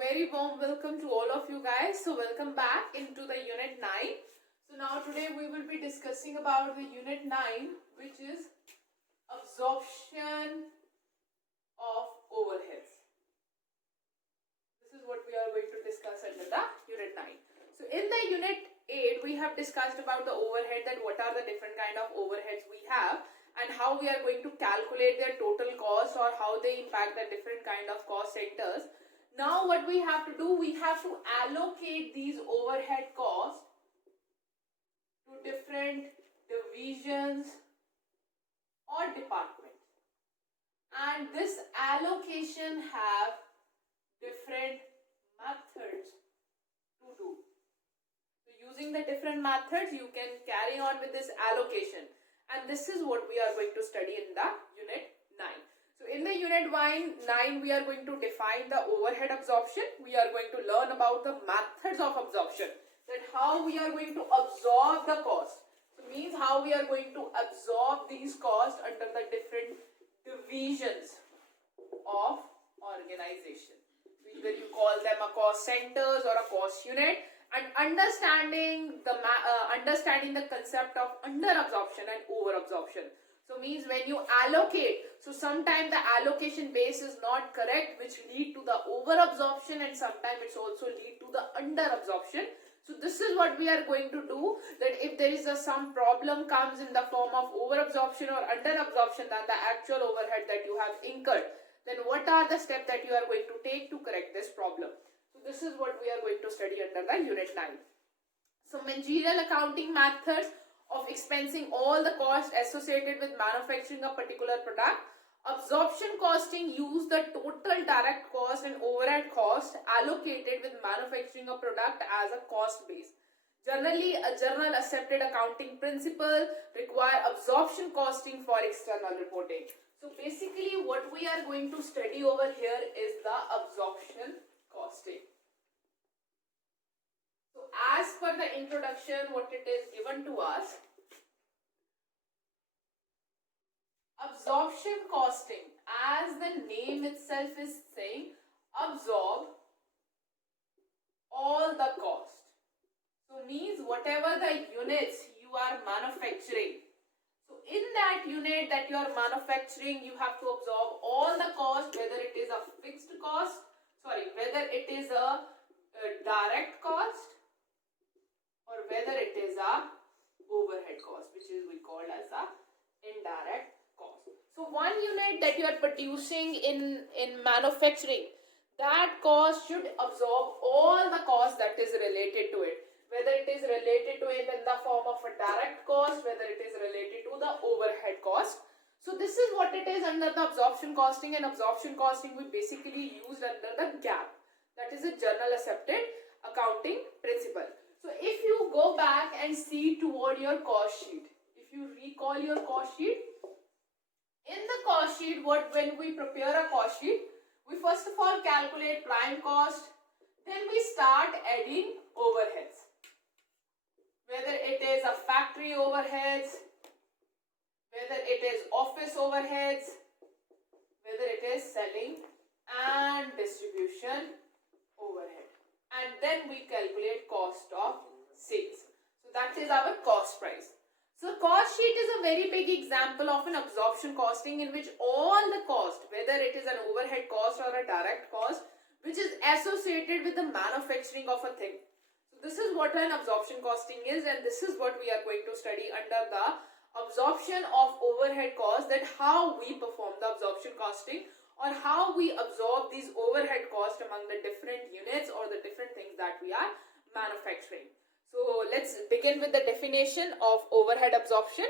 very warm welcome to all of you guys. So welcome back into the unit 9. So now today we will be discussing about the unit 9, which is absorption of overheads. This is what we are going to discuss under the unit 9. So in the unit 8 we have discussed about the overhead, that what are the different kind of overheads we have and how we are going to calculate their total cost or how they impact the different kind of cost centers. Now what we have to do, we have to allocate these overhead costs to different divisions or departments, and this allocation have different methods to do. So using the different methods you can carry on with this allocation, and this is what we are going to study in the unit 9. So in the unit 9 we are going to define the overhead absorption. We are going to learn about the methods of absorption, that how we are going to absorb the cost. So means how we are going to absorb these costs under the different divisions of organization. Either you call them a cost centers or a cost unit, and understanding the concept of under absorption and over absorption. So means when you allocate, so sometimes the allocation base is not correct, which lead to the over absorption, and sometimes it's also lead to the under absorption. So this is what we are going to do, that if there is some problem comes in the form of over absorption or under absorption than the actual overhead that you have incurred, then what are the steps that you are going to take to correct this problem. So this is what we are going to study under the unit 9. So managerial accounting methods of expensing all the costs associated with manufacturing a particular product. Absorption costing use the total direct cost and overhead cost allocated with manufacturing a product as a cost base. Generally, a general accepted accounting principle require absorption costing for external reporting. So basically what we are going to study over here is the absorption costing. So as per the introduction, what it is given to us, absorption costing, as the name itself is saying, absorb all the cost. So means whatever the units you are manufacturing, so in that unit that you are manufacturing, you have to absorb all the cost, whether it is a fixed cost, whether it is a direct cost, or whether it is a overhead cost, which is we call as a indirect cost. So one unit that you are producing in manufacturing, that cost should absorb all the cost that is related to it, whether it is related to it in the form of a direct cost, whether it is related to the overhead cost. So this is what it is under the absorption costing, and absorption costing we basically used under the GAAP, that is a general accepted accounting principle. So if you go back and see toward your cost sheet, if you recall your cost sheet, in the cost sheet, when we prepare a cost sheet, we first of all calculate prime cost, then we start adding overheads, whether it is a factory overheads, whether it is office overheads, whether it is selling and distribution overhead, and then we calculate cost of sales. So that is our cost price. So cost sheet is a very big example of an absorption costing, in which all the cost, whether it is an overhead cost or a direct cost, which is associated with the manufacturing of a thing. So this is what an absorption costing is, and this is what we are going to study under the absorption of overhead cost, that how we perform the absorption costing, or how we absorb these overhead costs among the different units or the different things that we are manufacturing. So let's begin with the definition of overhead absorption.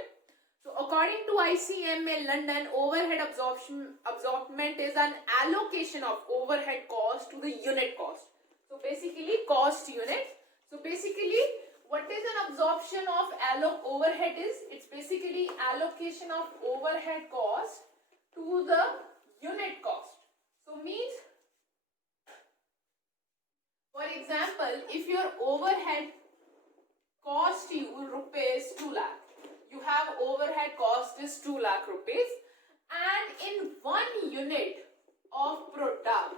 So according to ICMA London, overhead absorbment is an allocation of overhead cost to the unit cost. So basically cost unit. So basically what is an absorption of overhead is, it's basically allocation of overhead cost to the unit cost. So means, for example, if your overhead cost you rupees 2 lakh, you have overhead cost is 2 lakh rupees, and in 1 unit of product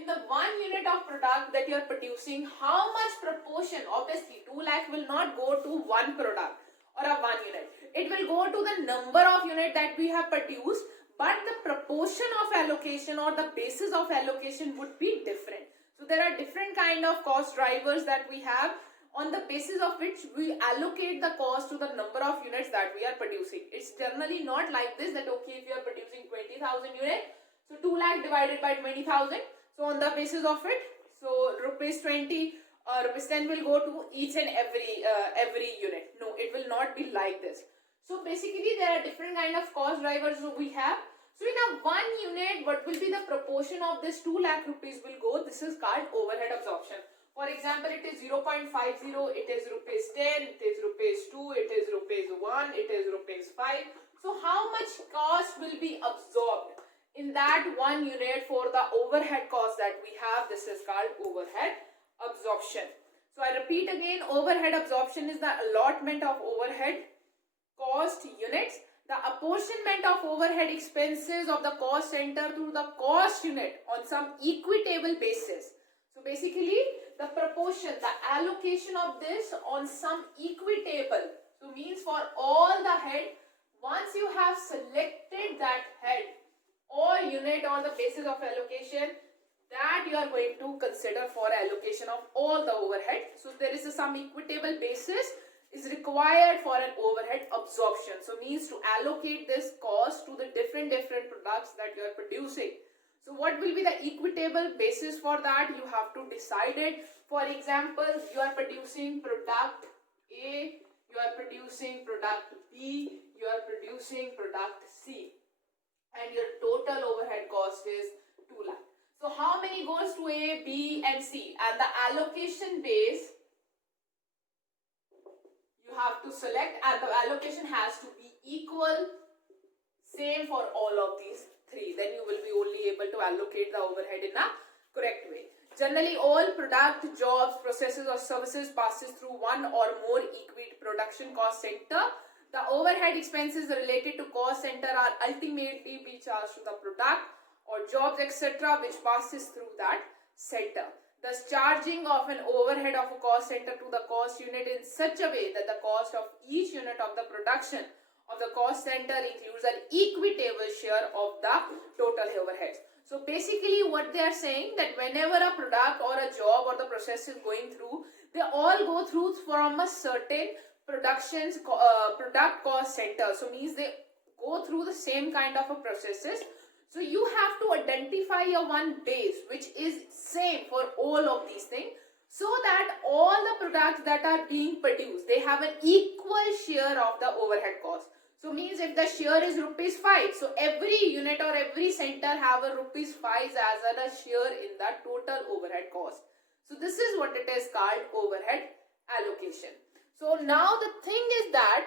in the 1 unit of product that you are producing, how much proportion? Obviously 2 lakh will not go to one product or a 1 unit. It will go to the number of unit that we have produced, but the proportion of allocation or the basis of allocation would be different. So there are different kind of cost drivers that we have, on the basis of which we allocate the cost to the number of units that we are producing. It's generally not like this, that okay, if you are producing 20,000 units, so 2 lakh divided by 20,000, so on the basis of it, so rupees 20 or rupees 10 will go to each and every unit. No, it will not be like this. So basically there are different kind of cost drivers we have. So in a 1 unit, what will be the proportion of this 2 lakh rupees will go? This is called overhead absorption. For example, it is 0.50, it is rupees 10, it is rupees 2, it is rupees 1, it is rupees 5. So how much cost will be absorbed in that 1 unit for the overhead cost that we have? This is called overhead absorption. So I repeat again, overhead absorption is the allotment of overhead cost units, the apportionment of overhead expenses of the cost center to the cost unit on some equitable basis. So basically the proportion, the allocation of this on some equitable, so means for all the head, once you have selected that head or unit or the basis of allocation, that you are going to consider for allocation of all the overhead. So there is some equitable basis is required for an overhead absorption. So means to allocate this cost to the different products that you are producing. So what will be the equitable basis for that? You have to decide it. For example, you are producing product A, you are producing product B, you are producing product C, and your total overhead cost is 2 lakh. So how many goes to A, B and C? And the allocation base you have to select, and the allocation has to be equal, same for all of these three. Then you will be only able to allocate the overhead in a correct way. Generally, all product, jobs, processes or services passes through one or more equity production cost center. The overhead expenses related to cost center are ultimately be charged to the product or jobs etc. which passes through that center. Thus, charging of an overhead of a cost center to the cost unit in such a way that the cost of each unit of the production of the cost center includes an equitable share of the total overheads. So basically what they are saying, that whenever a product or a job or the process is going through, they all go through from a certain product cost center. So means they go through the same kind of a processes. So you have to identify a one base which is same for all of these things, so that all the products that are being produced, they have an equal share of the overhead cost. So means if the share is rupees 5, so every unit or every center have a rupees 5 as a share in the total overhead cost. So this is what it is called overhead allocation. So now the thing is that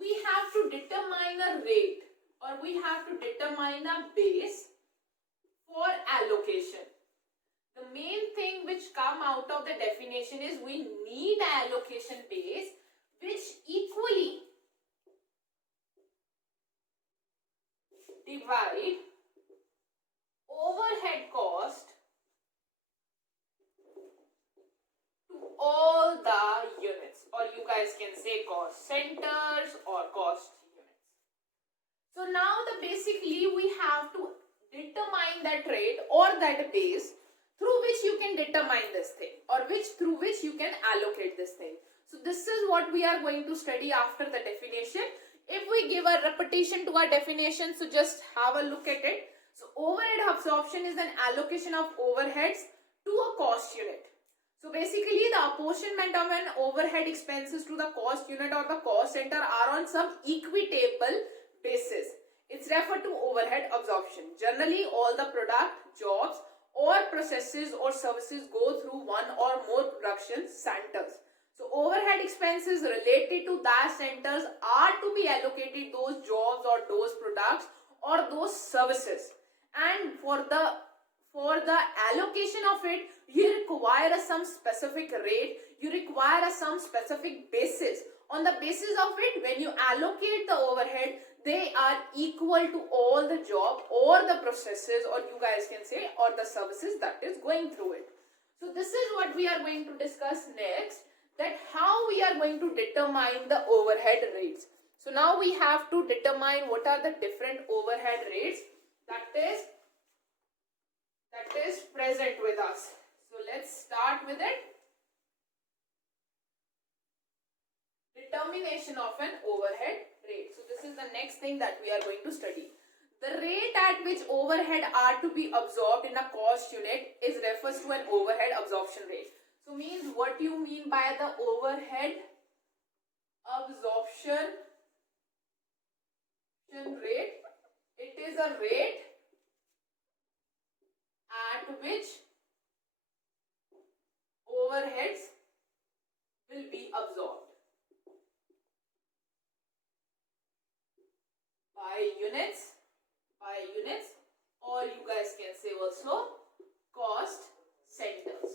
we have to determine a rate, or we have to determine a base for allocation. The main thing which come out of the definition is we need an allocation base which equally divide overhead cost to all the units, or you guys can say cost centers or cost units. So now basically we have to determine that rate or that base through which you can determine this thing, or through which you can allocate this thing. So this is what we are going to study after the definition. If we give a repetition to our definition, so just have a look at it. So overhead absorption is an allocation of overheads to a cost unit. So basically the apportionment of an overhead expenses to the cost unit or the cost center are on some equitable basis. It's referred to overhead absorption. Generally all the product, jobs or processes or services go through one or more production centers. So overhead expenses related to that centers are to be allocated those jobs or those products or those services. And for the allocation of it, you require some specific rate, you require some specific basis. On the basis of it, when you allocate the overhead, they are equal to all the job or the processes, or you guys can say, or the services that is going through it. So this is what we are going to discuss next, that how we are going to determine the overhead rates. So now we have to determine what are the different overhead rates that is present with us. So let's start with it. Determination of an overhead rate. So this is the next thing that we are going to study. The rate at which overhead are to be absorbed in a cost unit is refers to an overhead absorption rate. So means, what you mean by the overhead absorption rate? It is a rate at which overheads will be absorbed by units, or you guys can say also cost centers.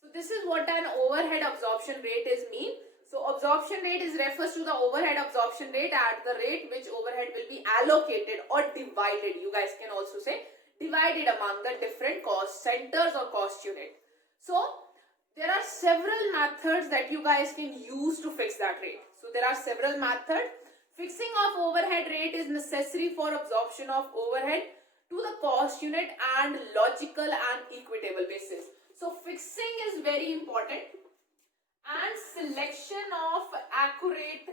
So this is what an overhead absorption rate is mean. So absorption rate is refers to the overhead absorption rate at the rate which overhead will be allocated or divided. You guys can also say divided among the different cost centers or cost unit. So there are several methods that you guys can use to fix that rate. So there are several methods. Fixing of overhead rate is necessary for absorption of overhead to the cost unit and logical and equitable basis. So fixing is very important, and selection of accurate,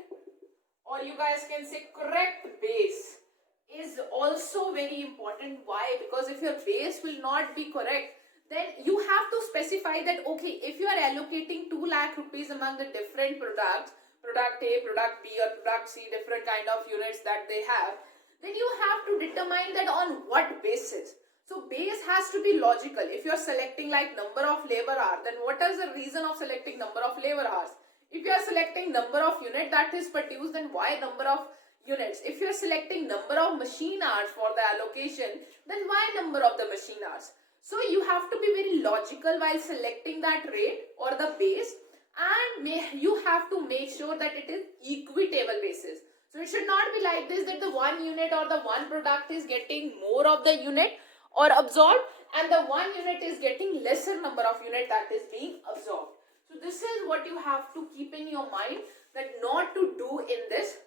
or you guys can say correct base, is also very important. Why? Because if your base will not be correct, then you have to specify that, okay, if you are allocating 2 lakh rupees among the different products, product A, product B, or product C, different kind of units that they have, then you have to determine that on what basis. So base has to be logical. If you are selecting like number of labor hours, then what is the reason of selecting number of labor hours? If you are selecting number of unit that is produced, then why number of units? If you are selecting number of machine hours for the allocation, then why number of the machine hours? So you have to be very logical while selecting that rate or the base, and you have to make sure that it is equitable basis. So it should not be like this, that the one unit or the one product is getting more of the unit or absorbed, and the one unit is getting lesser number of unit that is being absorbed. So this is what you have to keep in your mind, that not to do in this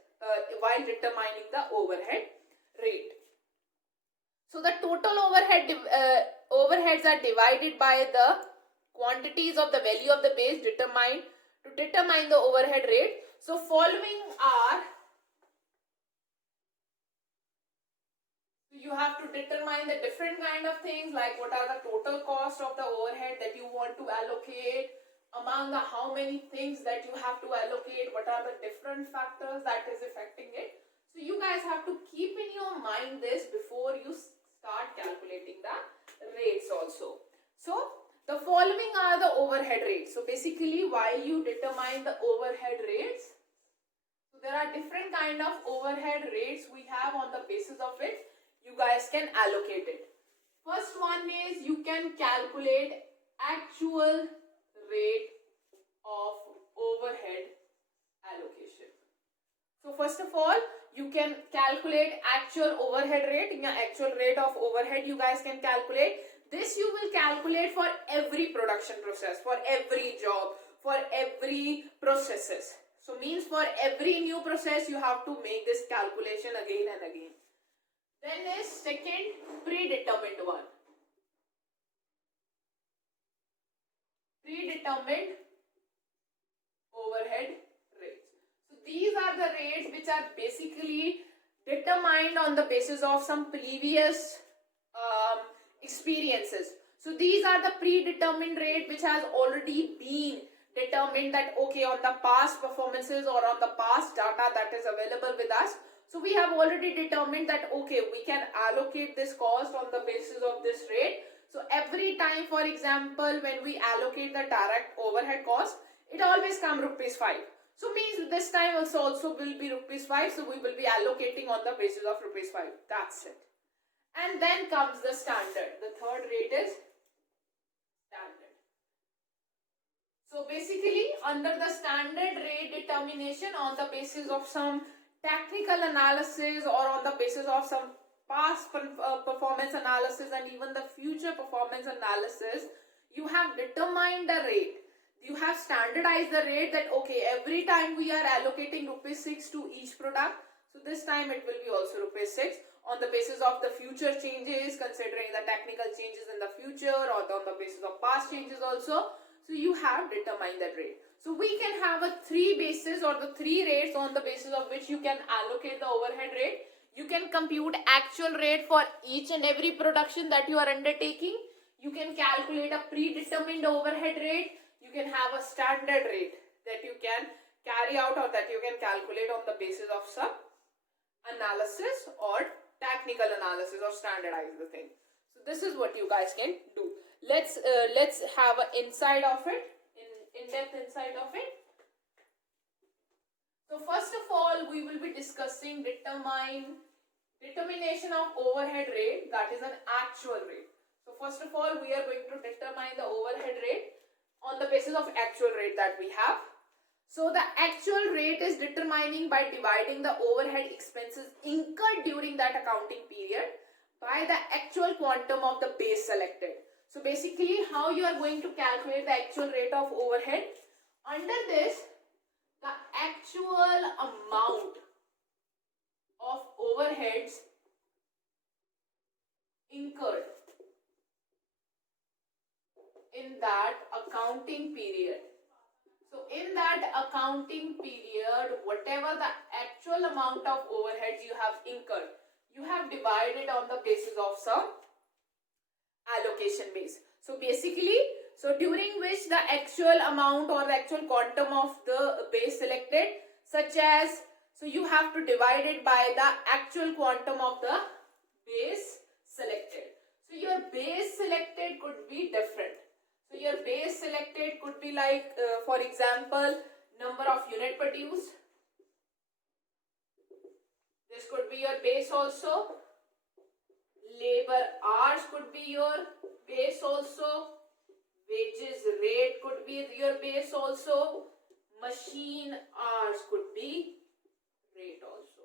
while determining the overhead rate. So the total overheads are divided by the quantities of the value of the base determined to determine the overhead rate. So following are, you have to determine the different kind of things, like what are the total cost of the overhead that you want to allocate, among the how many things that you have to allocate, what are the different factors that is affecting it. So you guys have to keep in your mind this before you start calculating the rates also. So the following are the overhead rates. So basically, while you determine the overhead rates, so there are different kind of overhead rates we have, on the basis of which you guys can allocate it. First one is, you can calculate actual rate of overhead allocation. So first of all, you can calculate actual overhead rate. In your actual rate of overhead, you guys can calculate. This you will calculate for every production process, for every job, for every processes. So means for every new process, you have to make this calculation again and again. Then is second, predetermined one. Predetermined overhead rates. So these are the rates which are basically determined on the basis of some previous experiences. So these are the predetermined rate which has already been determined, that okay, on the past performances or on the past data that is available with us. So we have already determined that okay, we can allocate this cost on the basis of this rate. So every time, for example, when we allocate the direct overhead cost, it always comes ₹5. So means this time also will be ₹5. So we will be allocating on the basis of ₹5. That's it. And then comes the standard. The third rate is standard. So basically, under the standard rate determination on the basis of some technical analysis or on the basis of some past performance analysis and even the future performance analysis, you have determined the rate. You have standardized the rate that okay, every time we are allocating rupees 6 to each product, so this time it will be also rupees 6 on the basis of the future changes, considering the technical changes in the future, or on the basis of past changes also. So you have determined that rate. So we can have a 3 basis or the 3 rates on the basis of which you can allocate the overhead rate. You can compute actual rate for each and every production that you are undertaking. You can calculate a predetermined overhead rate. You can have a standard rate that you can carry out or that you can calculate on the basis of some analysis or technical analysis or standardize the thing. So this is what you guys can do. Let's have an insight of it, in-depth insight of it. So first of all, we will be discussing determination of overhead rate, that is an actual rate. So first of all, we are going to determine the overhead rate on the basis of actual rate that we have. So the actual rate is determining by dividing the overhead expenses incurred during that accounting period by the actual quantum of the base selected. So basically how you are going to calculate the actual rate of overhead. Under this, the actual amount of overheads incurred in that accounting period. So in that accounting period, whatever the actual amount of overheads you have incurred, you have divided on the basis of some allocation base. So basically, so during which the actual amount or the actual quantum of the base selected, such as, so you have to divide it by the actual quantum of the base selected. So your base selected could be different. So your base selected could be like, for example, number of unit produced. This could be your base also. Labor hours could be your base also. Wages rate could be your base also. Machine hours could be rate also.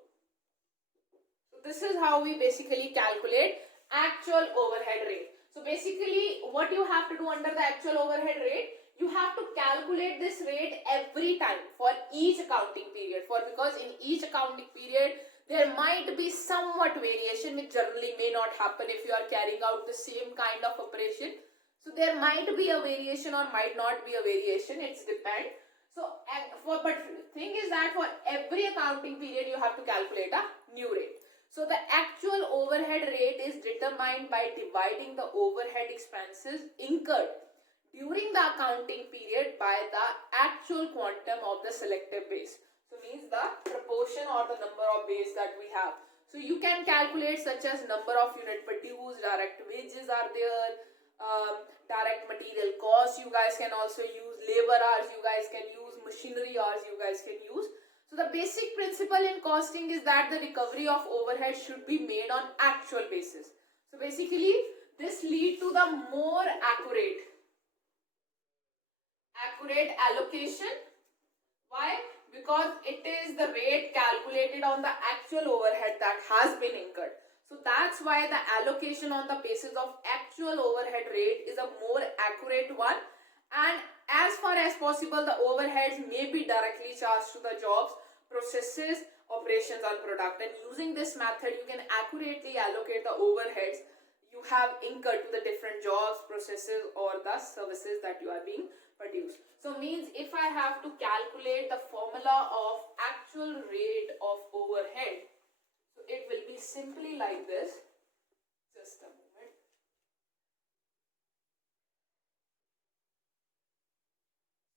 So this is how we basically calculate actual overhead rate. So basically what you have to do under the actual overhead rate, you have to calculate this rate every time for each accounting period, because in each accounting period there might be somewhat variation, which generally may not happen if you are carrying out the same kind of operation. So there might be a variation or might not be a variation, it's depend. So but thing is that for every accounting period you have to calculate a new rate. So the actual overhead rate is determined by dividing the overhead expenses incurred during the accounting period by the actual quantum of the selected base. So means the proportion or the number of base that we have. So you can calculate such as number of unit produced, direct wages are there, direct material costs you guys can also use, labor hours you guys can use, machinery hours you guys can use. So the basic principle in costing is that the recovery of overhead should be made on actual basis. So basically this lead to the more accurate allocation. Why? Because it is the rate calculated on the actual overhead that has been incurred. So that's why the allocation on the basis of actual overhead rate is a more accurate one, and as far as possible the overheads may be directly charged to the jobs, processes, operations or product, and using this method you can accurately allocate the overheads you have incurred to the different jobs, processes or the services that you are being produced. So means if I have to calculate the formula of actual rate of overhead, so it will be simply like this. Just a moment.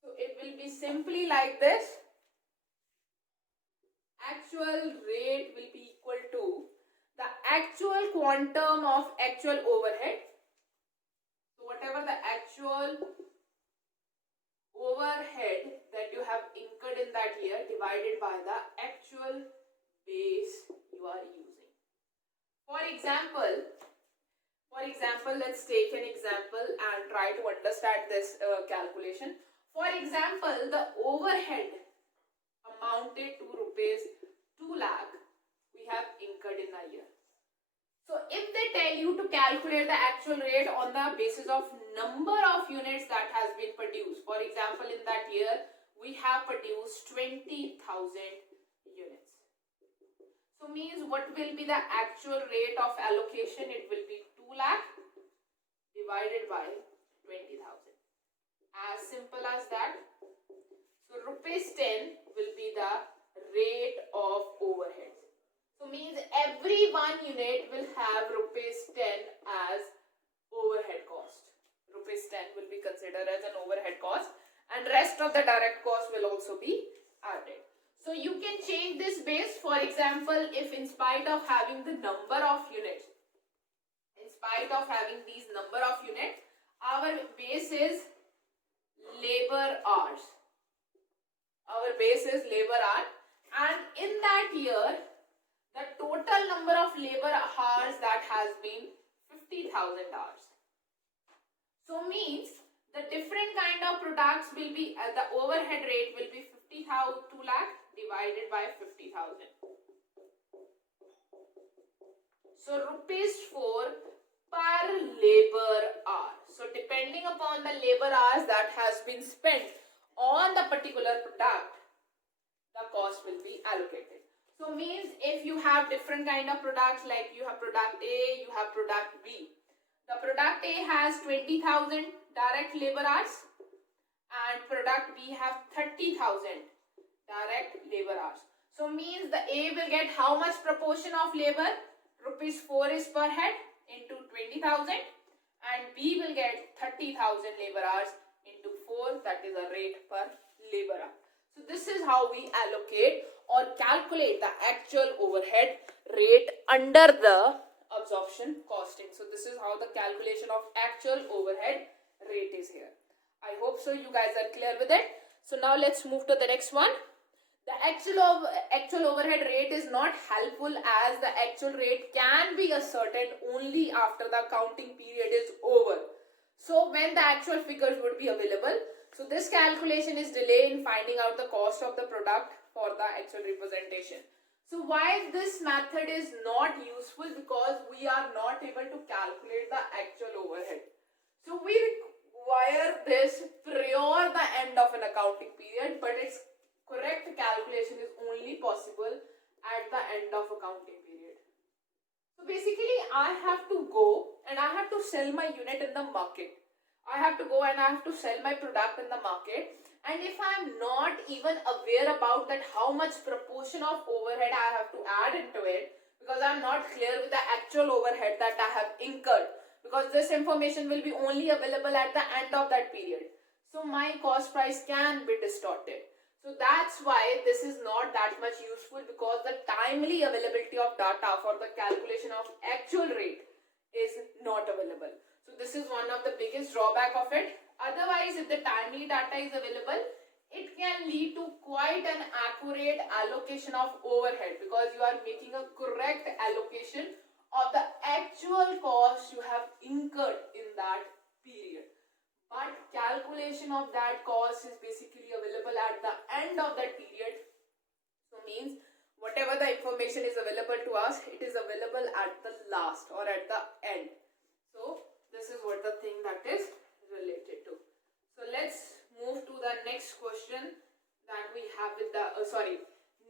So it will be simply like this. Actual rate will be equal to the actual quantum of actual overhead. So whatever the actual overhead that you have incurred in that year divided by the actual base you are using. For example, let's take an example and try to understand this calculation. For example, the overhead amounted to rupees 2 lakh we have incurred in a year. So if they tell you to calculate the actual rate on the basis of number of units that has been produced, for example, in that year we have produced 20,000 units. So means what will be the actual rate of allocation? It will be 2 lakh divided by 20,000. As simple as that. So rupees 10 will be the rate of overhead. So means every 1 unit will have rupees 10 as overhead cost. Rupees 10 will be considered as an overhead cost, and rest of the direct cost will also be added. So you can change this base. For example, if in spite of having the number of units, our base is labor hours. And in that year, the total number of labor hours that has been 50,000 hours. So means the different kind of products will be, the overhead rate will be 2 lakh divided by 50,000. So rupees 4 per labor hour. So depending upon the labor hours that has been spent on the particular product, the cost will be allocated. So means if you have different kind of products, like you have product A, you have product B. The product A has 20,000 direct labor hours and product B have 30,000 direct labor hours. So means the A will get how much proportion of labor? Rupees 4 is per head into 20,000, and B will get 30,000 labor hours into 4, that is a rate per labor hour. So this is how we allocate or calculate the actual overhead rate under the absorption costing. So this is how the calculation of actual overhead rate is here. I hope so you guys are clear with it. So now let's move to the next one. The actual overhead rate is not helpful, as the actual rate can be ascertained only after the accounting period is over. So when the actual figures would be available. So this calculation is delay in finding out the cost of the product for the actual representation. So why this method is not useful? Because we are not able to calculate the actual overhead. So we require this prior the end of an accounting period, but its correct calculation is only possible at the end of accounting period. So basically I have to go and I have to sell my unit in the market. I have to go and I have to sell my product in the market, and if I am not even aware about that how much proportion of overhead I have to add into it, because I am not clear with the actual overhead that I have incurred, because this information will be only available at the end of that period. So my cost price can be distorted. So that's why this is not that much useful, because the timely availability of data for the calculation of actual rate is not available. So this is one of the biggest drawback of it. Otherwise, if the timely data is available, it can lead to quite an accurate allocation of overhead, because you are making a correct allocation of the actual cost you have incurred in that period. But calculation of that cost is basically available at the end of that period. So means whatever the information is available to us, it is available at the last or at the end. So this is what the thing that is related to. So let's move to the next question that we have with the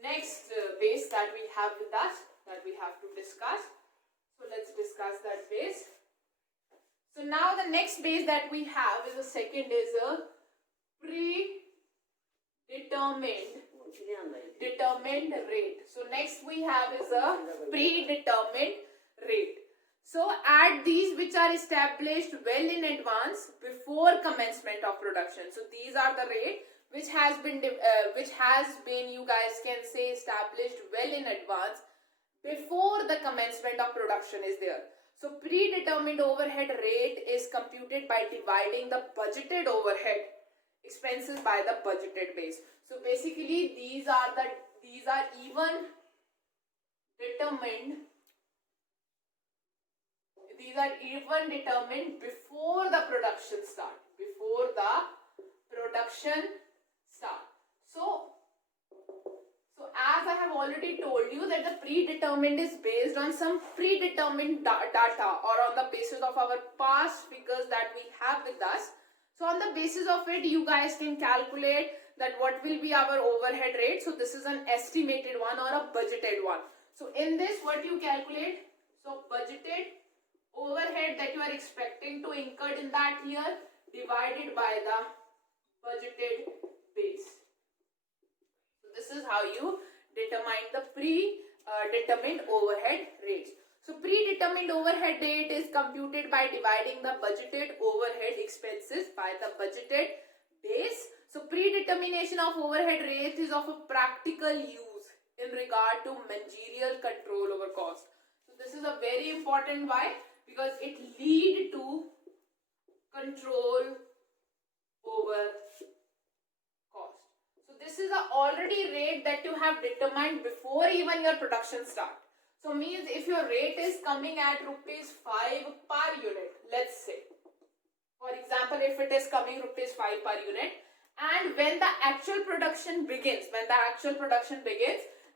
next base that we have with us, that we have to discuss. So let's discuss that base. So now the next base that we have is a second, is a predetermined rate. So next we have is a predetermined rate. So at these which are established well in advance before commencement of production. So these are the rate which has been you guys can say established well in advance before the commencement of production is there. So predetermined overhead rate is computed by dividing the budgeted overhead expenses by the budgeted base. So basically these are even determined before the production start. So So as I have already told you that the predetermined is based on some predetermined data or on the basis of our past figures that we have with us. So on the basis of it, you guys can calculate that what will be our overhead rate. So this is an estimated one or a budgeted one. So in this, what you calculate? So budgeted overhead that you are expecting to incur in that year divided by the budgeted base. So this is how you determine the predetermined overhead rates. So predetermined overhead rate is computed by dividing the budgeted overhead expenses by the budgeted base. So predetermination of overhead rate is of a practical use in regard to managerial control over cost. So this is a very important why, because it lead to control over cost. So this is a already rate that you have determined before even your production start. So means if your rate is coming at rupees 5 per unit, let's say, for example, if it is coming rupees 5 per unit, and when the actual production begins,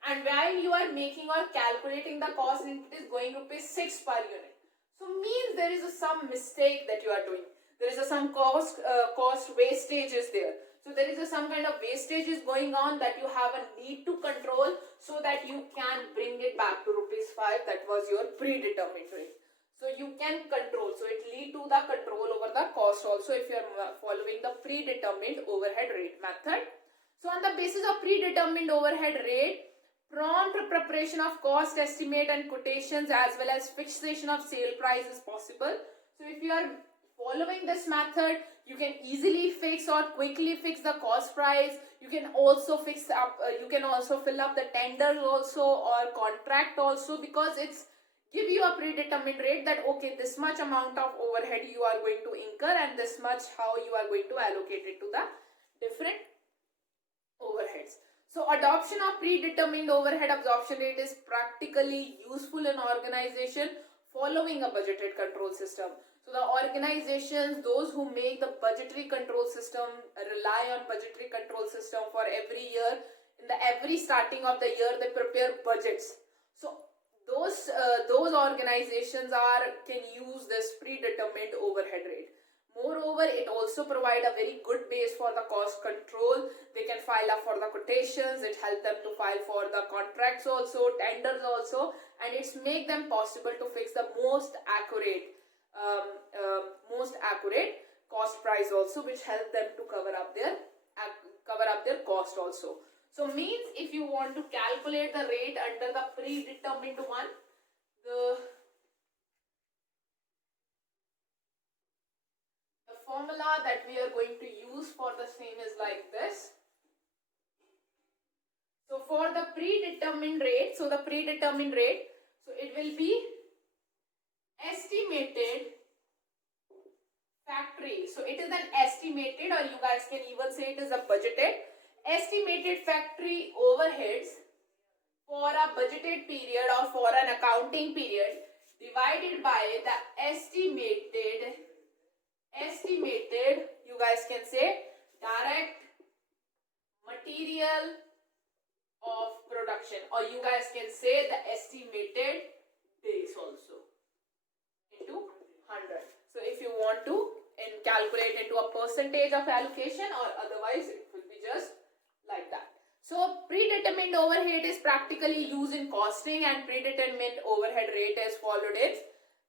and while you are making or calculating the cost, it is going rupees 6 per unit. So means there is some mistake that you are doing. There is some cost wastage is there. So there is some kind of wastage is going on that you have a need to control so that you can bring it back to rupees 5. That was your predetermined rate. So you can control. So it lead to the control over the cost also if you are following the predetermined overhead rate method. So on the basis of predetermined overhead rate, prompt preparation of cost estimate and quotations as well as fixation of sale price is possible. So if you are following this method, you can easily fix or quickly fix the cost price. You can also fix up, you can also fill up the tenders also or contract also, because it's give you a predetermined rate that okay, this much amount of overhead you are going to incur and this much how you are going to allocate it to the different overheads. So adoption of predetermined overhead absorption rate is practically useful in organization following a budgeted control system. So the organizations, those who make the budgetary control system, rely on budgetary control system for every year. In the every starting of the year, they prepare budgets. So those organizations can use this predetermined overhead rate. Moreover, it also provide a very good base for the cost control. They can file up for the quotations. It helps them to file for the contracts also, tenders also, and it's make them possible to fix the most accurate cost price also, which help them to cover up their cost also. So means if you want to calculate the rate under the predetermined one, the formula that we are going to use for the same is like this. So for the predetermined rate, so it will be estimated factory. So it is an estimated, or you guys can even say it is a budgeted, estimated factory overheads for a budgeted period or for an accounting period divided by the estimated, you guys can say, direct material of production, or you guys can say the estimated base also into 100. So if you want to calculate into a percentage of allocation, or otherwise it will be just like that. So predetermined overhead is practically used in costing, and predetermined overhead rate is followed in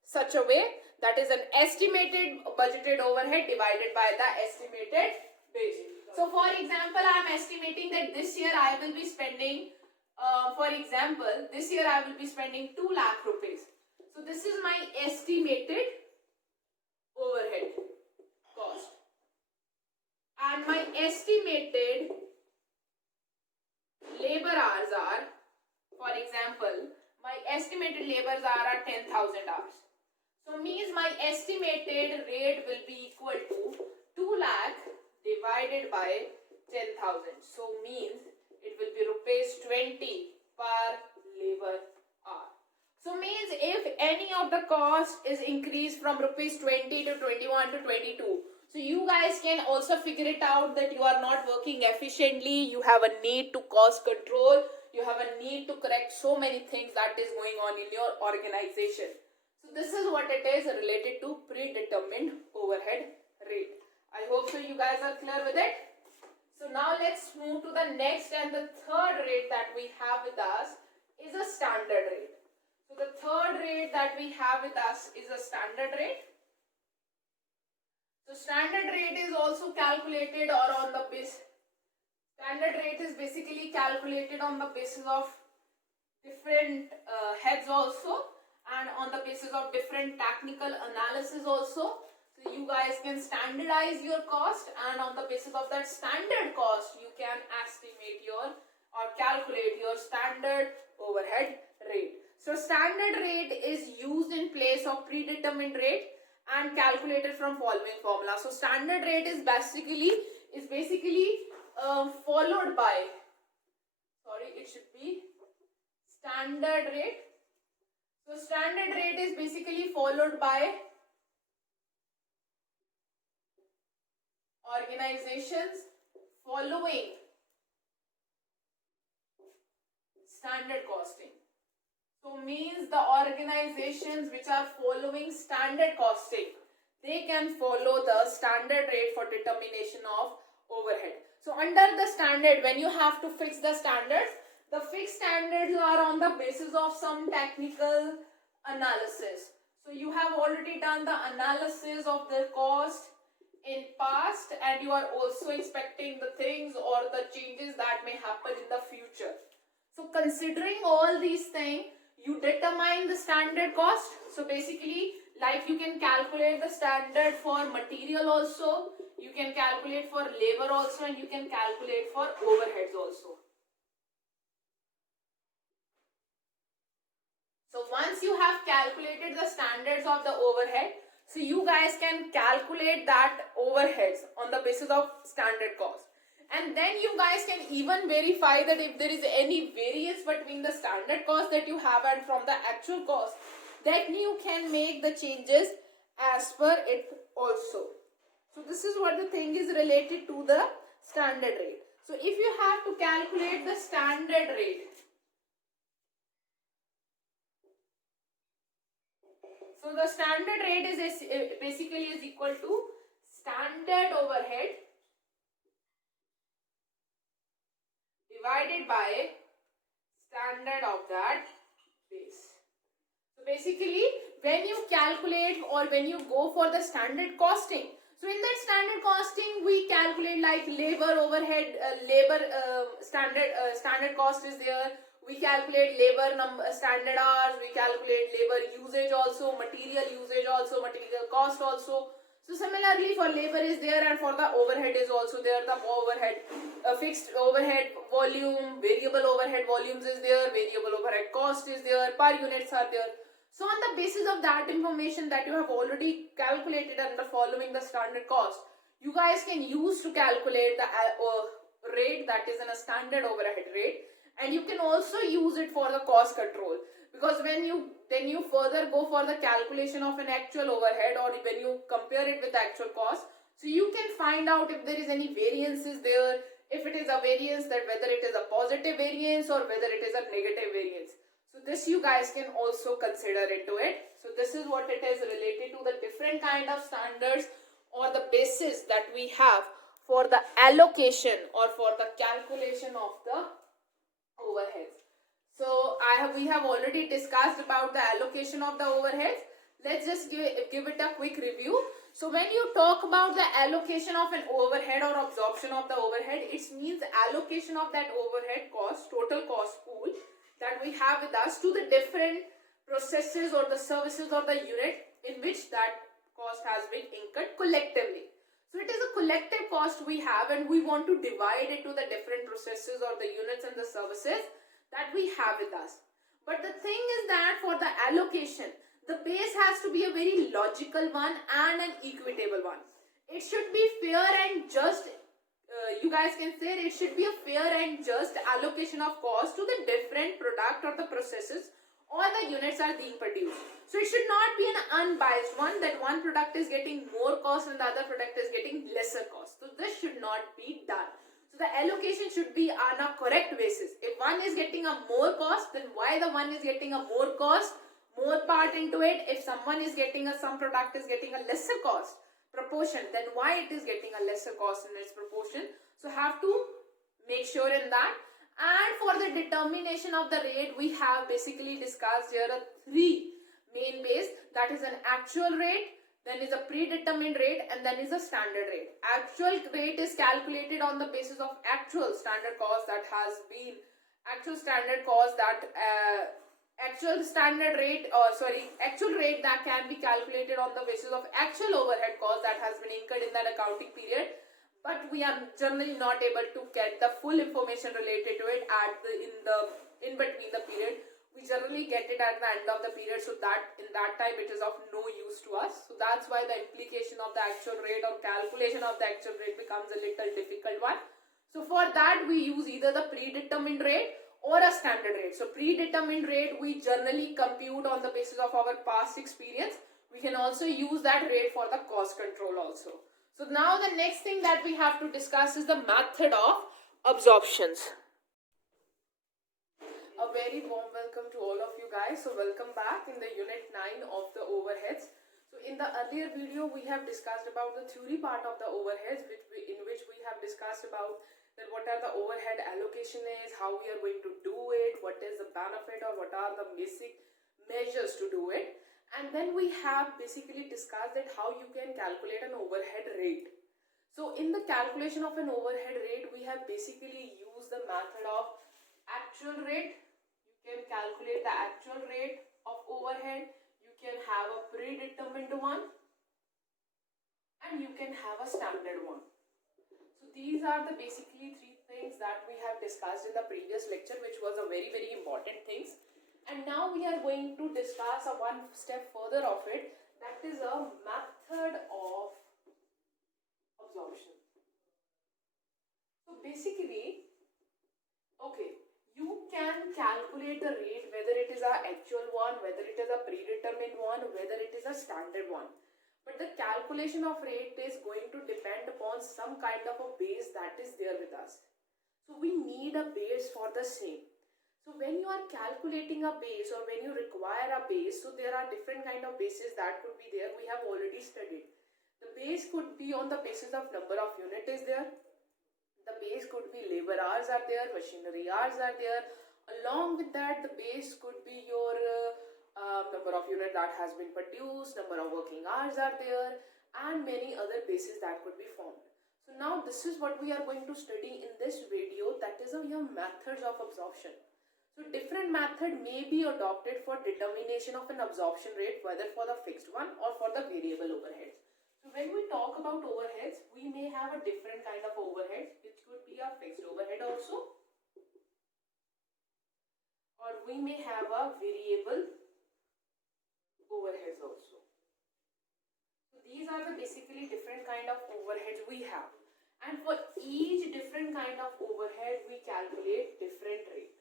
such a way that is an estimated budgeted overhead divided by the estimated base. So for example, I am estimating that this year I will be spending, this year I will be spending 2 lakh rupees. So this is my estimated overhead cost, and my estimated labor hours are, for example, my estimated labor hours are 10,000 hours. So means my estimated rate will be equal to 2 lakh divided by 10,000. So means it will be rupees 20 per labor hour. So means if any of the cost is increased from rupees 20 to 21 to 22, so you guys can also figure it out that you are not working efficiently, you have a need to cost control. you have a need to correct so many things that is going on in your organization. So this is what it is related to predetermined overhead rate. I hope so you guys are clear with it. So now let's move to the next and the third rate that we have with us is a standard rate. So the third rate that we have with us is a standard rate. So standard rate is also calculated or on the base. Standard rate is basically calculated on the basis of different heads also, and on the basis of different technical analysis also. So you guys can standardize your cost, and on the basis of that standard cost you can estimate your or calculate your standard overhead rate. So standard rate is used in place of predetermined rate and calculated from following formula. So standard rate is basically followed by, it should be standard rate. So standard rate is basically followed by organizations following standard costing. So means the organizations which are following standard costing, they can follow the standard rate for determination of overhead. So under the standard, when you have to fix the standards, the fixed standards are on the basis of some technical analysis. So you have already done the analysis of the cost in past, and you are also expecting the things or the changes that may happen in the future. So considering all these things, you determine the standard cost. So basically, like you can calculate the standard for material also, you can calculate for labor also, and you can calculate for overheads also. So once you have calculated the standards of the overhead, so you guys can calculate that overheads on the basis of standard cost. And then you guys can even verify that if there is any variance between the standard cost that you have and from the actual cost, then you can make the changes as per it also. So this is what the thing is related to the standard rate. So if you have to calculate the standard rate, so the standard rate is basically is equal to standard overhead divided by standard of that base. So basically, when you calculate or when you go for the standard costing, so in that standard costing we calculate like labor overhead, standard cost is there. We calculate labor standard hours, we calculate labor usage also, material usage also, material cost also. So similarly for labor is there, and for the overhead is also there. The overhead, fixed overhead volume, variable overhead volumes is there, variable overhead cost is there, per units are there. So on the basis of that information that you have already calculated under following the standard cost, you guys can use to calculate the rate that is in a standard overhead rate, and you can also use it for the cost control, because when you further go for the calculation of an actual overhead or when you compare it with the actual cost, so you can find out if there is any variances there, if it is a variance, that whether it is a positive variance or whether it is a negative variance. So this you guys can also consider into it. So this is what it is related to the different kind of standards or the basis that we have for the allocation or for the calculation of the overheads. So we have already discussed about the allocation of the overheads. Let's just give it a quick review. So when you talk about the allocation of an overhead or absorption of the overhead, it means allocation of that overhead cost, total cost pool that we have with us to the different processes or the services or the unit in which that cost has been incurred collectively. So it is a collective cost we have, and we want to divide it to the different processes or the units and the services that we have with us. But the thing is that for the allocation, the base has to be a very logical one and an equitable one. It should be fair and just. You guys can say it should be a fair and just allocation of cost to the different product or the processes or the units are being produced. So it should not be an unbiased one that one product is getting more cost and the other product is getting lesser cost. So this should not be done. So So the allocation should be on a correct basis. If one is getting a more cost, then why the one is getting a more cost, more part into it? If someone is getting some product is getting a lesser cost proportion, then why it is getting a lesser cost in its proportion? So have to make sure in that. And for the determination of the rate, we have basically discussed here a three main base, that is an actual rate, then is a predetermined rate, and then is a standard rate. Actual rate is calculated on the basis of actual standard cost that has been actual standard rate that can be calculated on the basis of actual overhead cost that has been incurred in that accounting period. But we are generally not able to get the full information related to it in between the period. We generally get it at the end of the period, so that in that time it is of no use to us. So that's why the implication of the actual rate or calculation of the actual rate becomes a little difficult one. So for that we use either the predetermined rate or a standard rate. So predetermined rate we generally compute on the basis of our past experience. We can also use that rate for the cost control also. So now the next thing that we have to discuss is the method of absorptions. A very warm welcome to all of you guys. So welcome back in the unit 9 of the overheads. So in the earlier video we have discussed about the theory part of the overheads, in which we have discussed about that what are the overhead allocation is, how we are going to do it, what is the benefit or what are the basic measures to do it. And then we have basically discussed that how you can calculate an overhead rate. So in the calculation of an overhead rate, we have basically used the method of actual rate. You can calculate the actual rate of overhead. You can have a predetermined one, and you can have a standard one. So these are the basically three things that we have discussed in the previous lecture, which was a very important things. And now we are going to discuss a one step further of it, that is a method of absorption. So basically, okay, you can calculate the rate whether it is an actual one, whether it is a predetermined one, whether it is a standard one. But the calculation of rate is going to depend upon some kind of a base that is there with us. So we need a base for the same. So when you are calculating a base or when you require a base, so there are different kind of bases that could be there. We have already studied. The base could be on the basis of number of unit is there. The base could be labor hours are there, machinery hours are there. Along with that, the base could be your number of unit that has been produced, number of working hours are there, and many other bases that could be formed. So now this is what we are going to study in this video, that is your methods of absorption. So different method may be adopted for determination of an absorption rate, whether for the fixed one or for the variable overheads. So when we talk about overheads, we may have a different kind of overheads, which could be a fixed overhead also, or we may have a variable overheads also. So these are the basically different kind of overheads we have, and for each different kind of overhead we calculate different rate.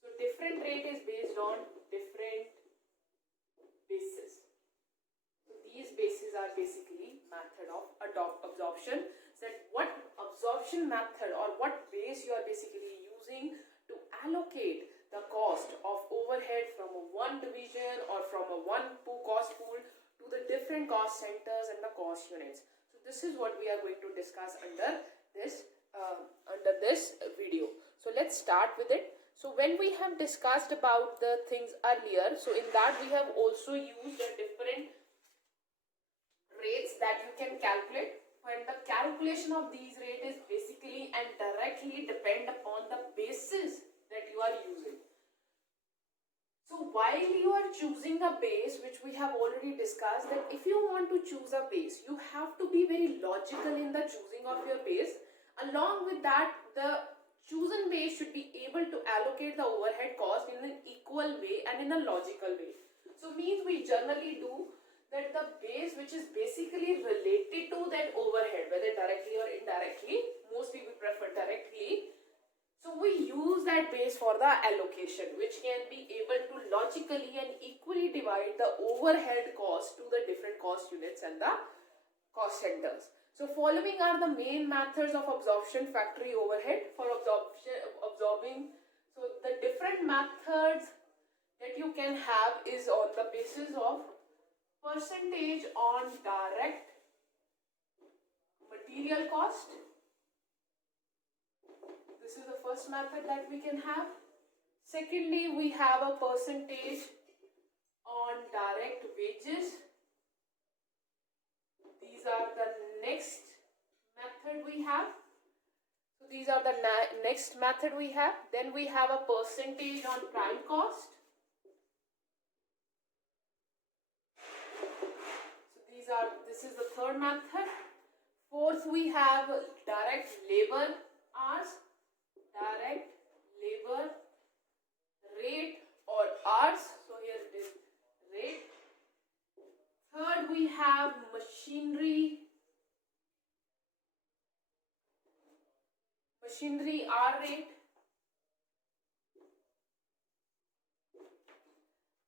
So different rate is based on different bases. So these bases are basically method of absorption. So what absorption method or what base you are basically using to allocate the cost of overhead from one division or from one cost pool to the different cost centers and the cost units. So this is what we are going to discuss under this video. So let's start with it. So when we have discussed about the things earlier, so in that we have also used the different rates that you can calculate, and the calculation of these rates is basically and directly depend upon the basis that you are using. So while you are choosing a base, which we have already discussed, that if you want to choose a base, you have to be very logical in the choosing of your base. Along with that, the chosen base should be able to allocate the overhead cost in an equal way and in a logical way. So means we generally do that the base which is basically related to that overhead, whether directly or indirectly, mostly we prefer directly. So we use that base for the allocation, which can be able to logically and equally divide the overhead cost to the different cost units and the cost centers. So following are the main methods of absorption factory overhead for absorbing. So the different methods that you can have is on the basis of percentage on direct material cost. This is the first method that we can have. Secondly, we have a percentage on direct wages. These are the next method we have. So these are the next method we have. Then we have a percentage on prime cost. So this is the third method. Fourth, we have direct labor hours, direct labor rate or hours. So here it is rate. Third, we have machinery hour rate.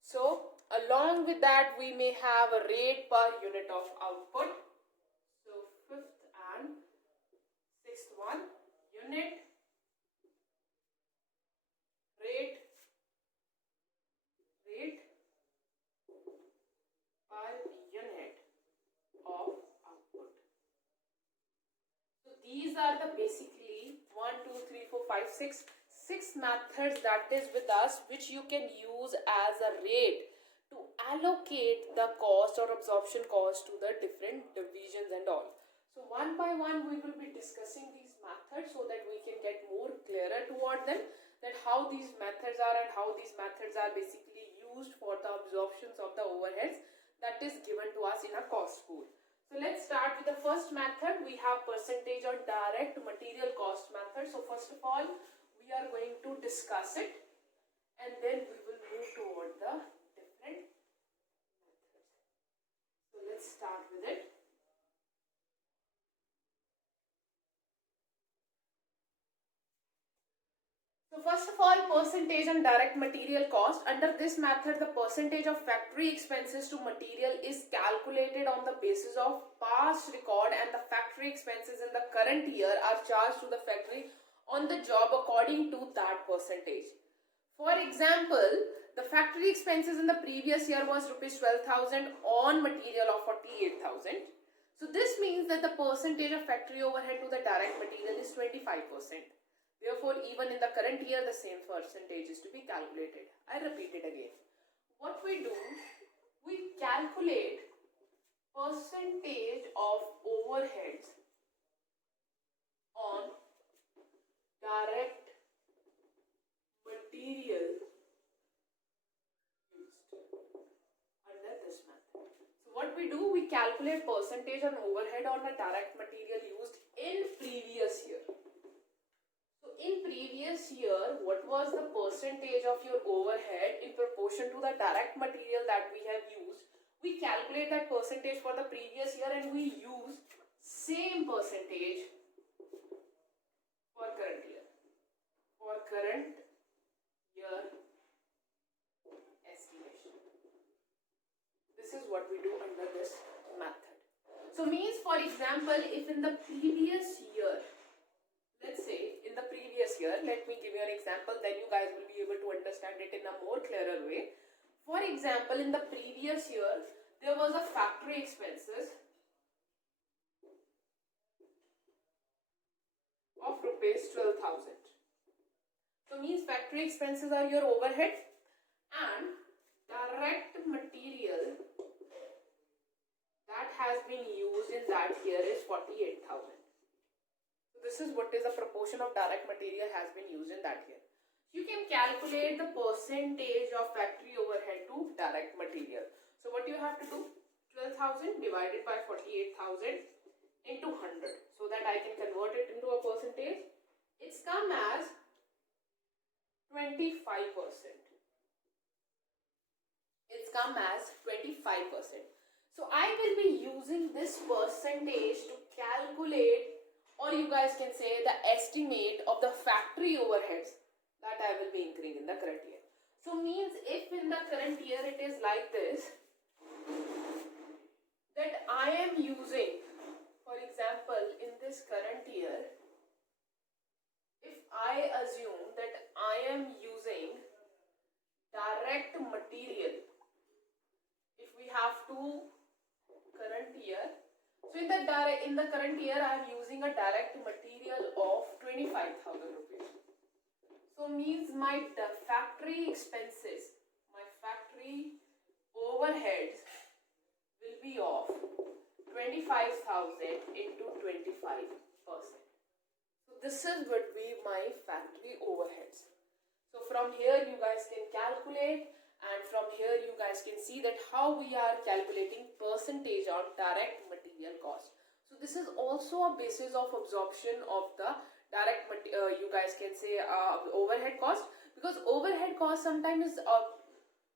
So along with that, we may have a rate per unit of output. So fifth and sixth one, unit rate per unit of output. So these are the basically 1, 2, 3, 4, 5, 6 methods that is with us, which you can use as a rate to allocate the cost or absorption cost to the different divisions and all. So one by one we will be discussing these methods so that we can get more clearer toward them, that how these methods are and how these methods are basically used for the absorptions of the overheads that is given to us in a cost pool. So let's start with the first method. We have percentage on direct material cost method. So first of all, we are going to discuss it and then we will move toward the different methods. So let's start with it. So first of all, percentage on direct material cost. Under this method, the percentage of factory expenses to material is calculated on the basis of past record, and the factory expenses in the current year are charged to the factory on the job according to that percentage. For example, the factory expenses in the previous year was rupees 12,000 on material of 48,000. So this means that the percentage of factory overhead to the direct material is 25%. Therefore, even in the current year, the same percentage is to be calculated. I repeat it again. What we do, we calculate percentage of overheads on direct material used under this method. So what we do, we calculate percentage on overhead on a direct material used in previous year. In previous year, what was the percentage of your overhead in proportion to the direct material that we have used? We calculate that percentage for the previous year and we use same percentage for current year. For current year estimation. This is what we do under this method. So means, for example, if in the previous year, let's say in the previous year, let me give you an example, then you guys will be able to understand it in a more clearer way. For example, in the previous year, there was a factory expenses of rupees 12,000. So means factory expenses are your overhead and direct material that has been used in that year is 48,000. This is what is the proportion of direct material has been used in that year. You can calculate the percentage of factory overhead to direct material. So what you have to do, 12,000 divided by 48,000 into 100, so that I can convert it into a percentage. It's come as 25%. It's come as 25%. So I will be using this percentage to calculate, or you guys can say the estimate of the factory overheads that I will be incurring in the current year. So means if in the current year it is like this, that I am using, for example, So in the current year, I am using a direct material of 25,000 rupees. So means my factory expenses, my factory overheads will be of 25,000 into 25%. So this is would be my factory overheads. So from here you guys can calculate, and from here you guys can see that how we are calculating percentage on direct material cost. So this is also a basis of absorption of the direct you guys can say overhead cost, because overhead cost sometimes is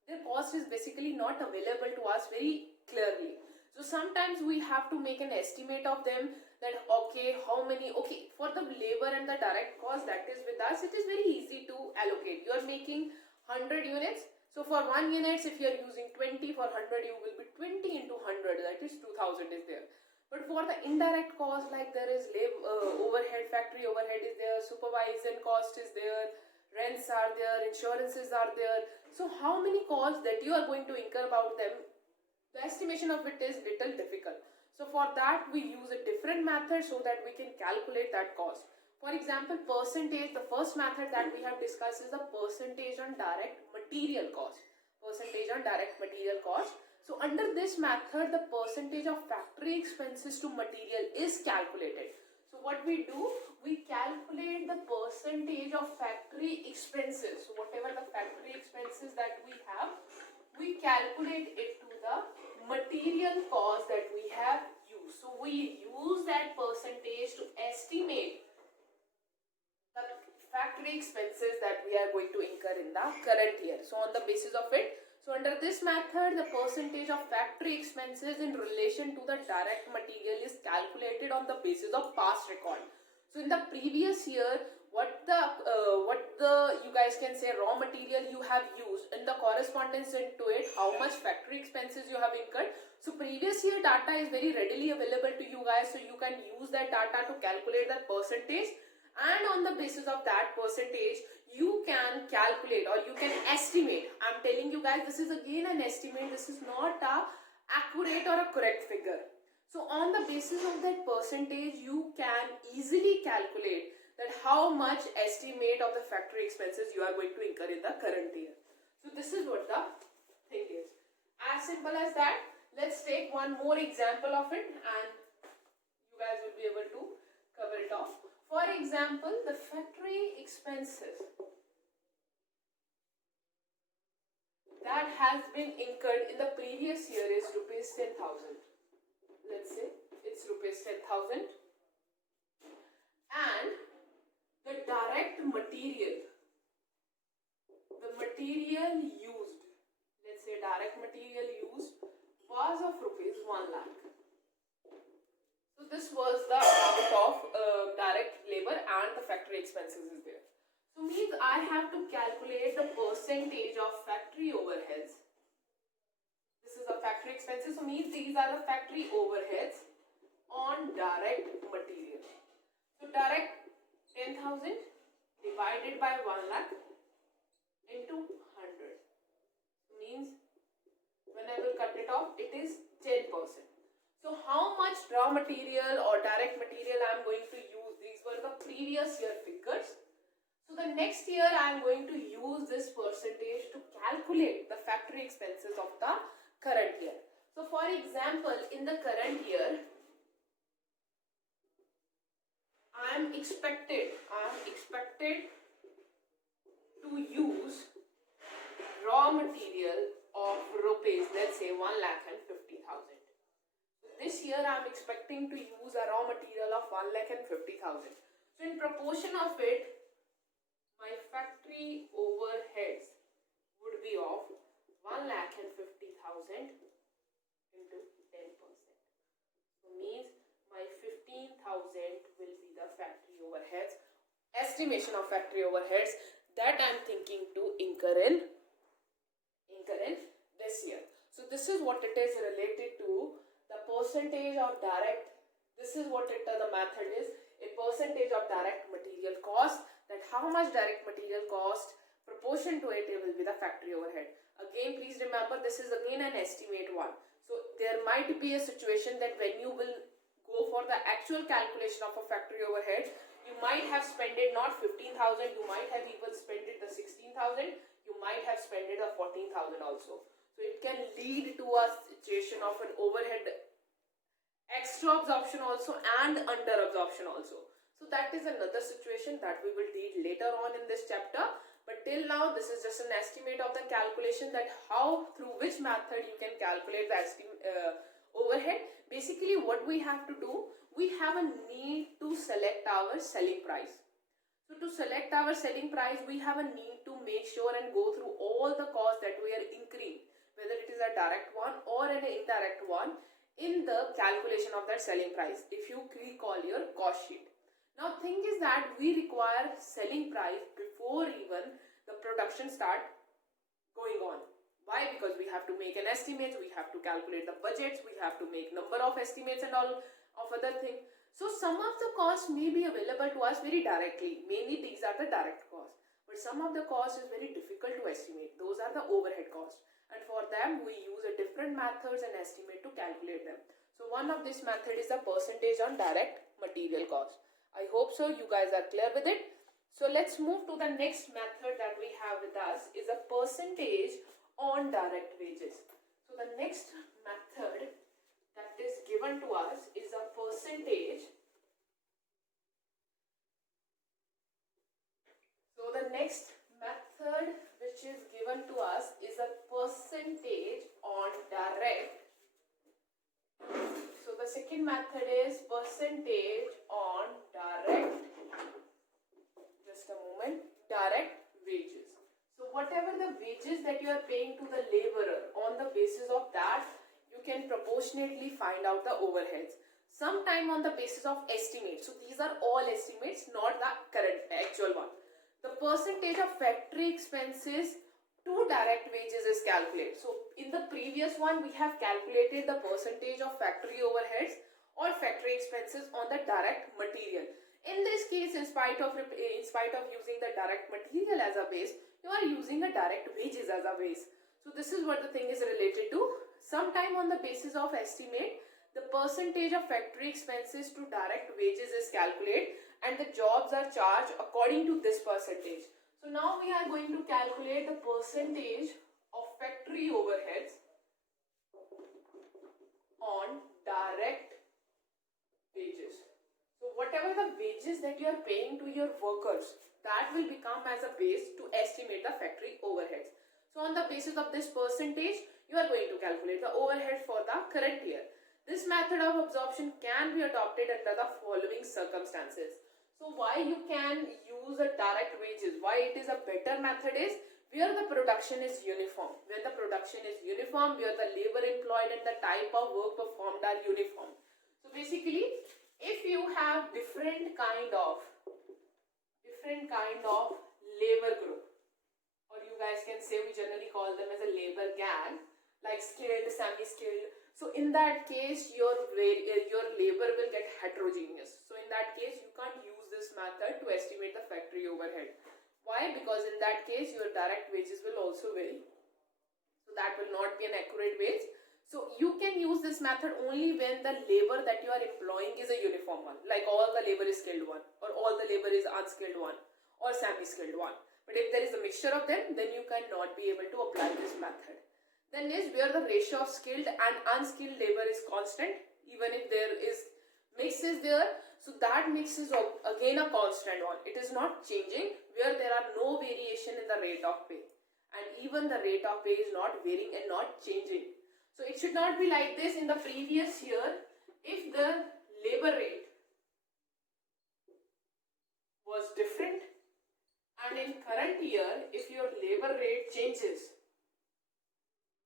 their cost is basically not available to us very clearly. So sometimes we have to make an estimate of them, that okay, how many, okay, for the labor and the direct cost that is with us, it is very easy to allocate. You are making 100 units, so for 1 units, if you are using 20, for 100 you will be 20 into 100, that is 2000 is there. But for the indirect cost, like there is overhead, factory overhead is there, supervision cost is there, rents are there, insurances are there. So how many costs that you are going to incur about them, the estimation of it is little difficult. So for that we use a different method so that we can calculate that cost. For example, percentage, the first method that we have discussed is the percentage on direct material cost. Percentage on direct material cost. So under this method, the percentage of factory expenses to material is calculated. So what we do, we calculate the percentage of factory expenses. So whatever the factory expenses that we have, we calculate it to the material cost that we have used. So we use that percentage to estimate the factory expenses that we are going to incur in the current year. So on the basis of it, so under this method, the percentage of factory expenses in relation to the direct material is calculated on the basis of past record. So in the previous year, what the you guys can say raw material you have used, in the correspondence into it, how much factory expenses you have incurred. So previous year data is very readily available to you guys, so you can use that data to calculate that percentage, and on the basis of that percentage you can calculate or you can estimate. I'm telling you guys, this is again an estimate, this is not a accurate or a correct figure. So on the basis of that percentage you can easily calculate that how much estimate of the factory expenses you are going to incur in the current year. So this is what the thing is. As simple as that. Let's take one more example of it and you guys will be able to cover it off. For example, the factory expenses that has been incurred in the previous year is rupees 10,000. Let's say it's rupees 10,000, and the direct material, the material used, let's say direct material used was of rupees 1 lakh. So this was the amount of direct labor and the factory expenses is there. So means I have to calculate the percentage of factory overheads. This is the factory expenses. So means these are the factory overheads on direct material. So direct 10,000 divided by 1 lakh into 100. Means when I will cut it off, it is 10%. So how much raw material or direct material I am going to use? These were the previous year figures. So the next year I am going to use this percentage to calculate the factory expenses of the current year. So for example, in the current year, I am expected to use raw material of rupees, let's say 1,50,000. This year I am expecting to use a raw material of 1,50,000. So in proportion of it, my factory overheads would be of 1,50,000 into 10%. So means my 15,000 will be the factory overheads. Estimation of factory overheads that I am thinking to incur in this year. So this is what it is related to the percentage of direct. This is what the method is, a percentage of direct material cost, that how much direct material cost, proportion to it will be the factory overhead. Again, please remember, this is again an estimate one. So there might be a situation that when you will go for the actual calculation of a factory overhead, you might have spent it not 15,000, you might have even spent it the 16,000, you might have spent it the 14,000 also. So it can lead to a situation of an overhead extra absorption also and under absorption also. So that is another situation that we will deal later on in this chapter. But till now, this is just an estimate of the calculation, that how, through which method you can calculate the overhead. Basically, what we have to do, we have a need to select our selling price. So to select our selling price, we have a need to make sure and go through all the costs that we are incurring, whether it is a direct one or an indirect one, in the calculation of that selling price, if you recall your cost sheet. Now thing is that we require selling price before even the production start going on. Why? Because we have to make an estimate, we have to calculate the budgets, we have to make number of estimates and all of other things. So some of the costs may be available to us very directly, mainly these are the direct costs. But some of the costs is very difficult to estimate, those are the overhead costs. And for them we use a different methods and estimate to calculate them. So one of this method is the percentage on direct material cost. I hope so you guys are clear with it. So let's move to the next method that we have with us is a percentage on direct wages. So the next method that is given to us is a percentage. So the next method which is given to us is a percentage on direct. So the second method is percentage on direct, just a moment, direct wages. So whatever the wages that you are paying to the laborer, on the basis of that you can proportionately find out the overheads. Sometime on the basis of estimates. So these are all estimates, not the current actual one. The percentage of factory expenses to direct wages is calculated. So in the previous one we have calculated the percentage of factory overheads or factory expenses on the direct material. In this case, in spite of using the direct material as a base, you are using the direct wages as a base. So this is what the thing is related to. Sometime on the basis of estimate, the percentage of factory expenses to direct wages is calculated and the jobs are charged according to this percentage. So now we are going to calculate the percentage of factory overheads on direct wages. So whatever the wages that you are paying to your workers, that will become as a base to estimate the factory overheads. So on the basis of this percentage, you are going to calculate the overhead for the current year. This method of absorption can be adopted under the following circumstances. So why you can use a direct wages, why it is a better method is where the production is uniform. Where the production is uniform, where the labor employed and the type of work performed are uniform. So basically, if you have different kind of labor group, or you guys can say we generally call them as a labor gang, like skilled, semi-skilled. So in that case, your labor will get heterogeneous. So in that case, you can't use this method to estimate the factory overhead. Why? Because in that case, your direct wages will also vary. So that will not be an accurate wage. So you can use this method only when the labor that you are employing is a uniform one, like all the labor is skilled one, or all the labor is unskilled one, or semi-skilled one. But if there is a mixture of them, then you cannot be able to apply this method. Then is where the ratio of skilled and unskilled labor is constant, even if there is mix is there. So that mix is again a constant one. It is not changing, where there are no variation in the rate of pay, and even the rate of pay is not varying and not changing. So it should not be like this. In the previous year, if the labor rate was different, and in current year, if your labor rate changes,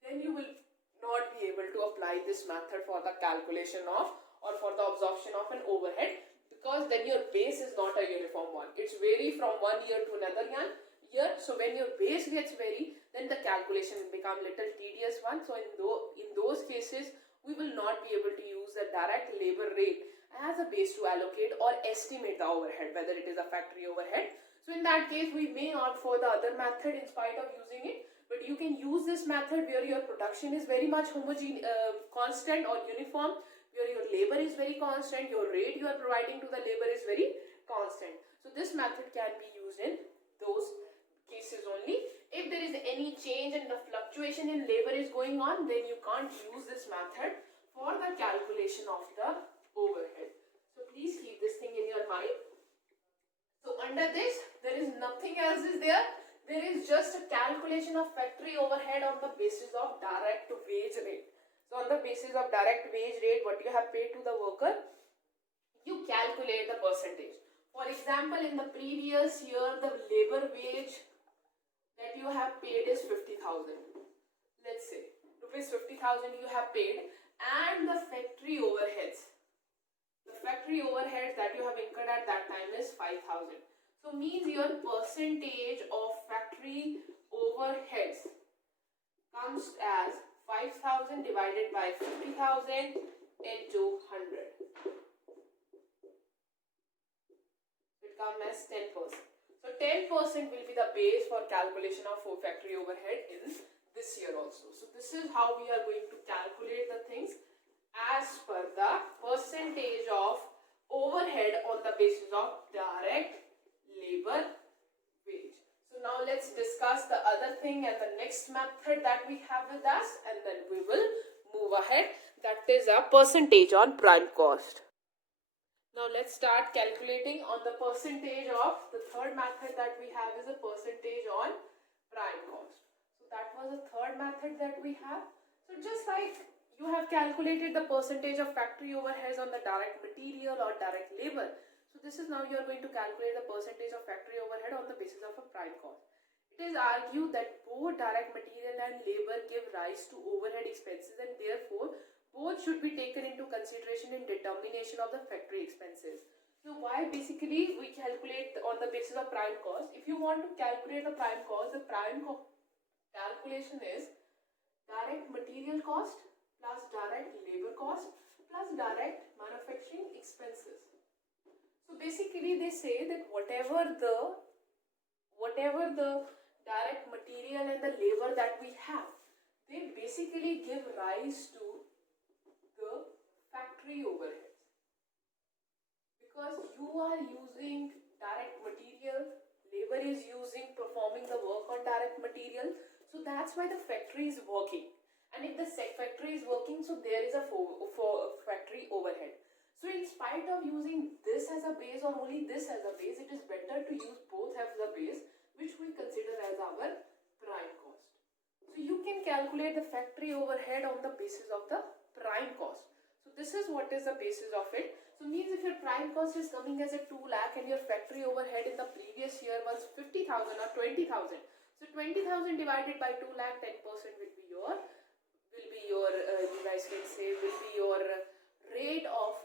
then you will not be able to apply this method for the calculation of or for the absorption of an overhead, because then your base is not a uniform one. It's vary from one year to another year. So when your base gets vary, then the calculation will become little tedious one. So in those cases, we will not be able to use the direct labor rate as a base to allocate or estimate the overhead, whether it is a factory overhead. So in that case, we may opt for the other method in spite of using it. But you can use this method where your production is very much constant or uniform, your labor is very constant, your rate you are providing to the labor is very constant. So this method can be used in those cases only. If there is any change and the fluctuation in labor is going on, then you can't use this method for the calculation of the overhead. So please keep this thing in your mind. So under this, there is nothing else is there. There is just a calculation of factory overhead on the basis of direct wage rate. So on the basis of direct wage rate, what you have paid to the worker, you calculate the percentage. For example, in the previous year, the labor wage that you have paid is 50,000. Let's say rupees 50,000 you have paid, and the factory overheads. The factory overheads that you have incurred at that time is 5,000. So means your percentage of factory overheads comes as 5,000 divided by 50,000 into 100. It comes as 10%. So 10% will be the base for calculation of factory overhead in this year also. So this is how we are going to calculate the things as per the percentage of overhead on the basis of direct labor wage. So now let's discuss the other thing and the next method that we have with us, and then we will move ahead. That is a percentage on prime cost. Now let's start calculating on the percentage of the third method that we have is a percentage on prime cost. So that was the third method that we have. So just like you have calculated the percentage of factory overheads on the direct material or direct labor, so this is now you are going to calculate the percentage of factory overhead on the basis of a prime cost. It is argued that both direct material and labor give rise to overhead expenses, and therefore both should be taken into consideration in determination of the factory expenses. So why basically we calculate on the basis of prime cost? If you want to calculate the prime cost, the prime calculation is direct material cost plus direct labor cost plus direct manufacturing expenses. So basically they say that whatever the direct material and the labor that we have, they basically give rise to the factory overheads. Because you are using direct material, labor is using performing the work on direct material, so that's why the factory is working. And if the factory is working, so there is a factory overhead. So in spite of using this as a base or only this as a base, it is better to use both as a base, which we consider as our prime cost. So you can calculate the factory overhead on the basis of the prime cost. So this is what is the basis of it. So means if your prime cost is coming as a 2 lakh and your factory overhead in the previous year was 50,000 or 20,000. So 20,000 divided by 2 lakh, 10% will be your you guys can say will be your rate of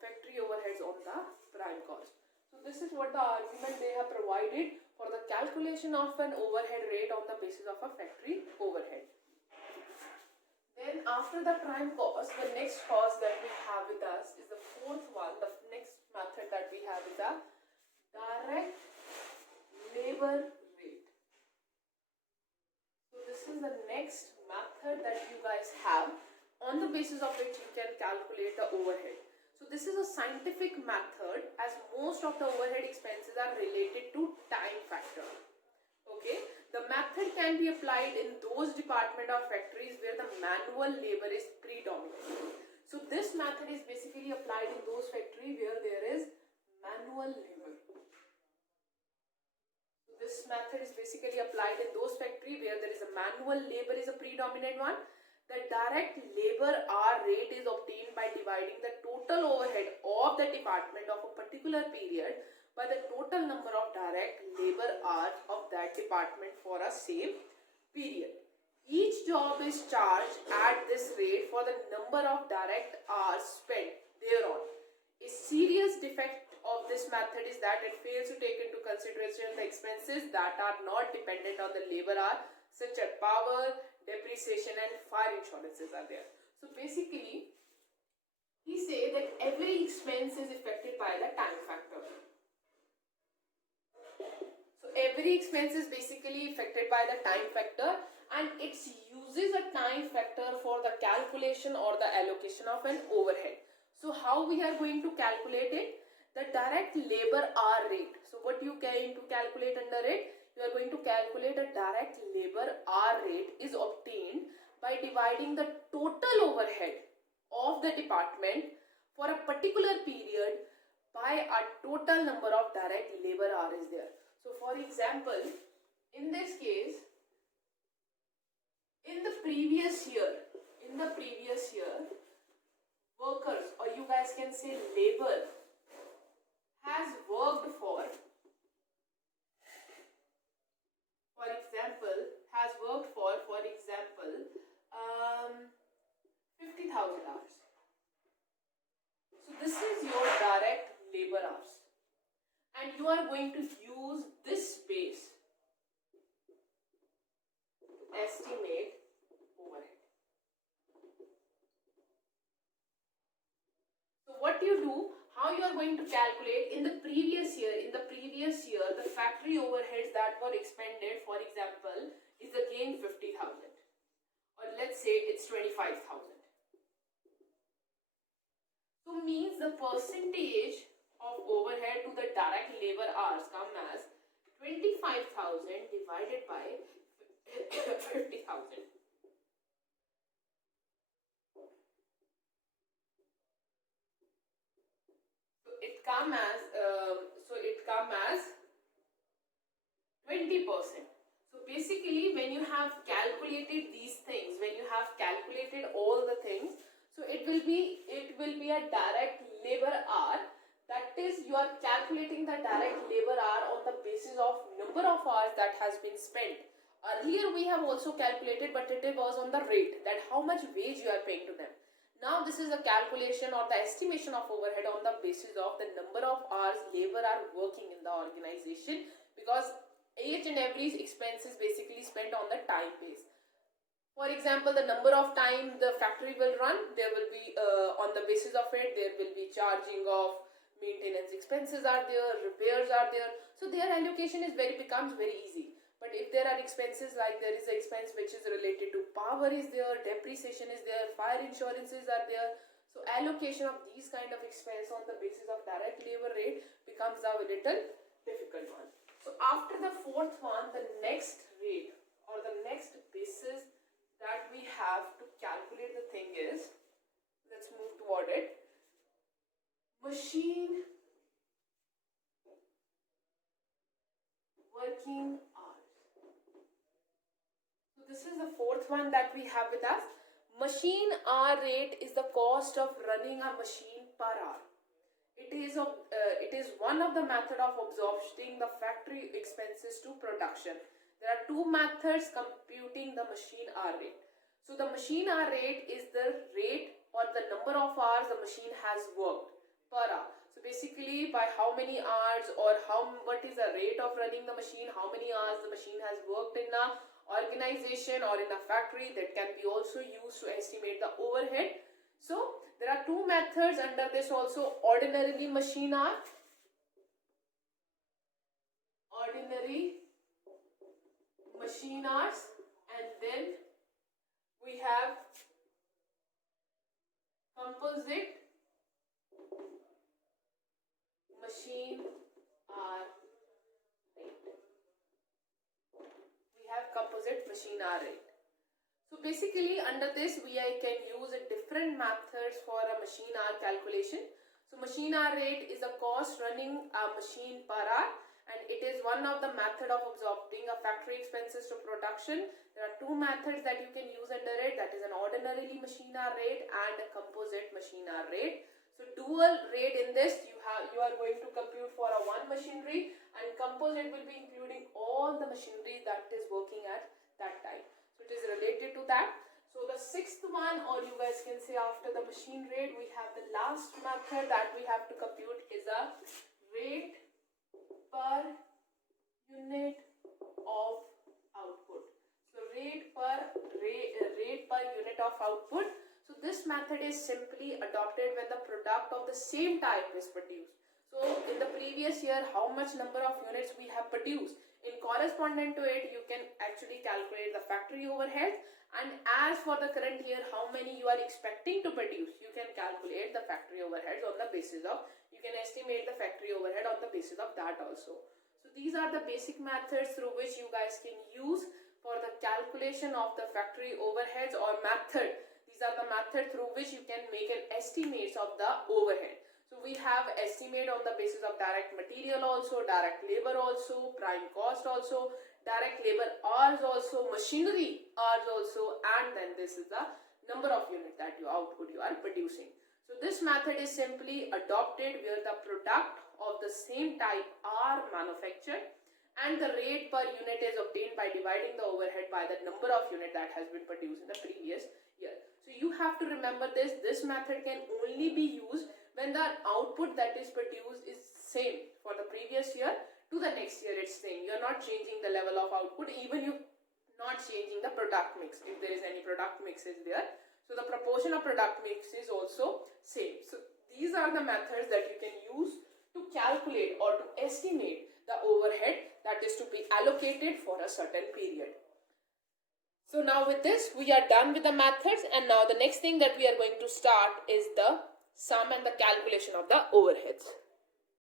factory overheads on the prime cost. So this is what the argument they have provided for the calculation of an overhead rate on the basis of a factory overhead. Then after the prime cost, the next cost that we have with us is the fourth one. The next method that we have is the direct labor rate. So this is the next method that you guys have on the basis of which you can calculate the overhead. So this is a scientific method, as most of the overhead expenses are related to time factor. Okay, the method can be applied in those department or factories where the manual labor is predominant. So this method is basically applied in those factories where there is manual labor. So this method is basically applied in those factories where there is a manual labor is a predominant one. The direct labor hour rate is obtained by dividing the total overhead of the department of a particular period by the total number of direct labor hours of that department for a same period. Each job is charged at this rate for the number of direct hours spent thereon. A serious defect of this method is that it fails to take into consideration the expenses that are not dependent on the labor hour, such as power, depreciation and fire insurances are there. So basically, he say that every expense is affected by the time factor. So every expense is basically affected by the time factor, and it uses a time factor for the calculation or the allocation of an overhead. So how we are going to calculate it? The direct labor hour rate. So what you going to calculate under it? You are going to calculate a direct labor hour rate is obtained by dividing the total overhead of the department for a particular period by a total number of direct labor hours is there. So for example, in this case, in the previous year, workers, or you guys can say labor, has worked for example, 50,000 hours. So this is your direct labor hours, and you are going to use this base to estimate overhead. So what you do, how you are going to calculate in the previous year, the factory overheads that were expended, for example, is again 50,000, or let's say it's 25,000. So means the percentage of overhead to the direct labor hours come as 25,000 divided by 50,000. So it come as 20%. So basically, when you have calculated these things, when you have calculated all the things, so it will be a direct labor hour. That is, you are calculating the direct labor hour on the basis of number of hours that has been spent. Earlier we have also calculated, but it was on the rate, that how much wage you are paying to them. Now this is a calculation or the estimation of overhead on the basis of the number of hours labor are working in the organization, because each and every expense is basically spent on the time base. For example, the number of time the factory will run, there will be on the basis of it, there will be charging of maintenance expenses are there, repairs are there. So their allocation becomes very easy. But if there are expenses, like there is an expense which is related to power is there, depreciation is there, fire insurances are there. So allocation of these kind of expense on the basis of direct labor rate becomes a little difficult one. So after the fourth one, the next rate or the next basis that we have to calculate the thing is, let's move toward it, machine working hours. So this is the fourth one that we have with us. Machine hour rate is the cost of running a machine per hour. It is one of the method of absorbing the factory expenses to production. There are two methods computing the machine hour rate. So the machine hour rate is the rate or the number of hours the machine has worked per hour. So basically, by how many hours or what is the rate of running the machine, how many hours the machine has worked in a organization or in a factory, that can be also used to estimate the overhead. So there are two methods under this also: ordinary machine hour, and then we have composite machine hour rate. So basically, under this we can use different methods for a machine hour calculation. So machine hour rate is the cost running a machine per hour, and it is one of the method of absorbing a factory expenses to production. There are two methods that you can use under it, that is an ordinary machine hour rate and a composite machine hour rate. So dual rate in this, you are going to compute for a one machinery, and composite will be including all the machinery that is working at that time. So it is related to that. So the sixth one, or you guys can say after the machine rate, we have the last method that we have to compute is a rate per unit of output. So rate per unit of output. So this method is simply adopted when the product of the same type is produced. So in the previous year, how much number of units we have produced. In correspondent to it, you can actually calculate the factory overhead, and as for the current year, how many you are expecting to produce, you can calculate the factory overheads on the basis of, you can estimate the factory overhead on the basis of that also. So these are the basic methods through which you guys can use for the calculation of the factory overheads, or method. These are the method through which you can make an estimate of the overhead. So we have estimate on the basis of direct material also, direct labor also, prime cost also, direct labor hours also, machinery hours also, and then this is the number of units that you output you are producing. So this method is simply adopted where the product of the same type are manufactured and the rate per unit is obtained by dividing the overhead by the number of unit that has been produced in the previous year. So you have to remember this. This method can only be used when the output that is produced is same for the previous year to the next year. It's same. You're not changing the level of output, even you not changing the product mix if there is any product mix is there. So the proportion of product mix is also same. So these are the methods that you can use to calculate or to estimate the overhead that is to be allocated for a certain period. So now with this we are done with the methods, and now the next thing that we are going to start is the sum and the calculation of the overheads.